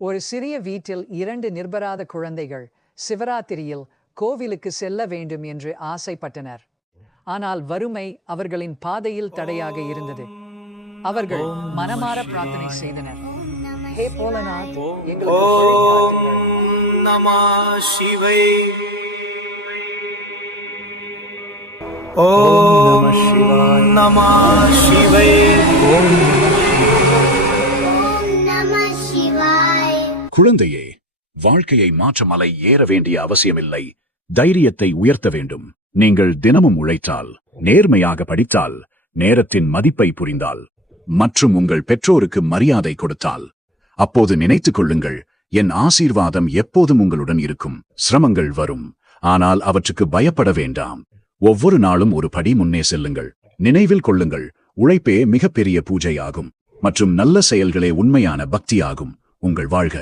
ஒரு சிறிய வீட்டில் 2 நிர்பராத குழந்தைகள் சிவராத்திரியில் கோவிலுக்கு செல்ல வேண்டும் என்று ஆசைப்பட்டனர். ஆனால் வறுமை அவர்களின் பாதையில் தடையாக இருந்தது. அவர்கள் மனமார பிரார்த்தனை செய்தனர். ஹே போலநாத், எங்களுக்கு வழிகாட்டுங்கள். நமः சிவாய. ஓம் நமः சிவாய. குழந்தையே, வாழ்க்கையை மாற்ற மலை ஏற வேண்டிய அவசியமில்லை. தைரியத்தை உயர்த்த வேண்டும். நீங்கள் தினமும் உழைத்தால், நேர்மையாக படித்தால், நேரத்தின் மதிப்பை புரிந்தால் மற்றும் உங்கள் பெற்றோருக்கு மரியாதை கொடுத்தால், அப்போது நினைத்துக் கொள்ளுங்கள், என் ஆசீர்வாதம் எப்போதும் உங்களுடன் இருக்கும். சிரமங்கள் வரும், ஆனால் அவற்றுக்கு பயப்பட வேண்டாம். ஒவ்வொரு நாளும் ஒரு படி முன்னே செல்லுங்கள். நினைவில் கொள்ளுங்கள், உழைப்பே மிகப்பெரிய பூஜையாகும் மற்றும் நல்ல செயல்களே உண்மையான பக்தியாகும். உங்கள் வாழ்க.